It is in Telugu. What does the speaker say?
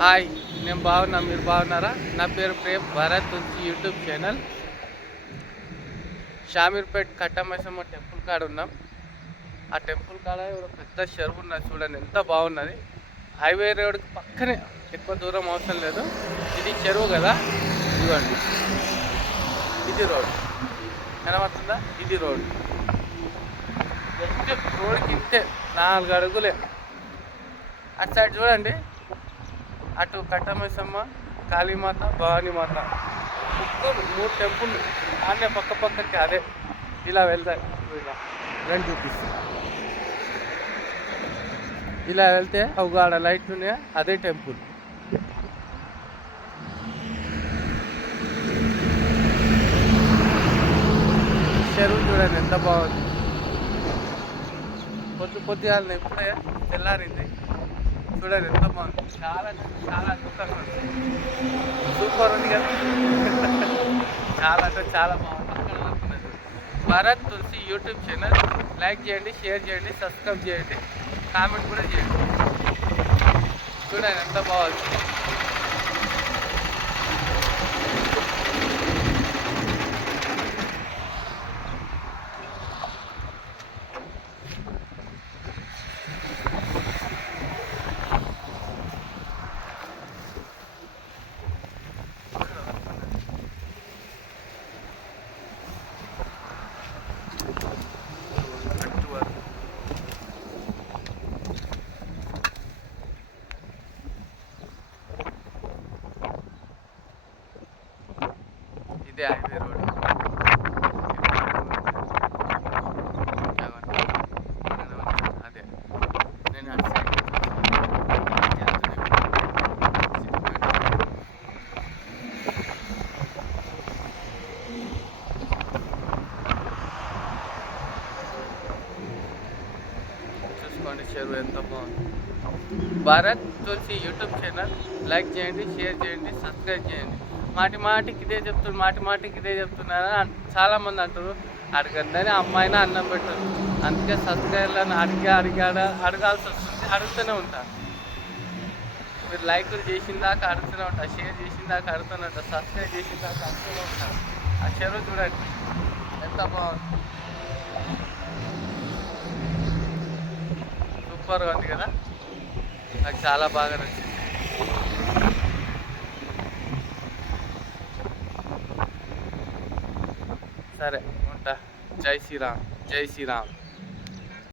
హాయ్, నేను బాగున్నా. మీరు బాగున్నారా? నా పేరు ప్రేమ్ భరత్ నుంచి YouTube channel. Shamirpet Katta Maisamma temple కాడ ఉన్నాం. ఆ టెంపుల్ కాడ ఒక పెద్ద చెరువు ఉన్నది, చూడండి ఎంత బాగున్నది. హైవే రోడ్కి పక్కనే, ఎక్కువ దూరం అవసరం లేదు. ఇది చెరువు కదా, ఇదిగోండి, ఇది రోడ్ కనబడుతుందా? ఇది రోడ్. జస్ట్ రోడ్కి ఇంతే, 4 అడుగులే. అటు సైడ్ చూడండి, అటు కట్టమైసమ్మ, కాళీమాత, భవానీమాత, ముగ్గురు 3 టెంపుల్ అన్నీ పక్క పక్కకి. అదే ఇలా వెళ్తాయి. ఇలా రండి చూపిస్తాను. ఇలా వెళ్తే ఒక ఆడ లైట్లు ఉన్నాయా, అదే టెంపుల్. చెరువు చూడండి ఎంత బాగుంది. పొద్దుగాలని ఇప్పుడే తెల్లారింది. చూడండి ఎంత బాగుంది. చాలా చాలా అద్భుతంగా ఉంది. సూపర్ ఉంది కదా. చాలా అంటే చాలా బాగుంది. అక్కడ అనుకున్నది భరత్ తులసి యూట్యూబ్ ఛానల్. లైక్ చేయండి, షేర్ చేయండి, సబ్స్క్రైబ్ చేయండి, కామెంట్ కూడా చేయండి. చూడండి ఎంత బాగుంది. ఇదే హైవే రోడ్. అదే నేను అటు సైడ్ చూసుకోండి, చెరువు ఎంత బాగుంది. భరత్ తులసి యూట్యూబ్ ఛానల్. లైక్ చేయండి, షేర్ చేయండి, సబ్స్క్రైబ్ చేయండి. మాటికి ఇదే చెప్తున్నారా చాలామంది అంటారు. అడగద్దని అమ్మాయినా అన్నం పెట్టరు. అందుకే సబ్స్క్రైబర్లను అడగాల్సి వస్తుంది. అడుగుతూనే ఉంటాను. మీరు లైకులు చేసిన దాకా అడుగుతూనే ఉంటాను, షేర్ చేసిన దాకా అడుగుతూనే ఉంటాను, సబ్స్క్రైబ్ చేసిన దాకా అడుగుతూనే ఉంటాను. ఆ చెరువు చూడండి ఎంత బాగుంది. సూపర్గా ఉంది కదా. నాకు చాలా బాగా నచ్చింది. సరే ఉంటా. జై శ్రీరామ్, జై శ్రీరామ్.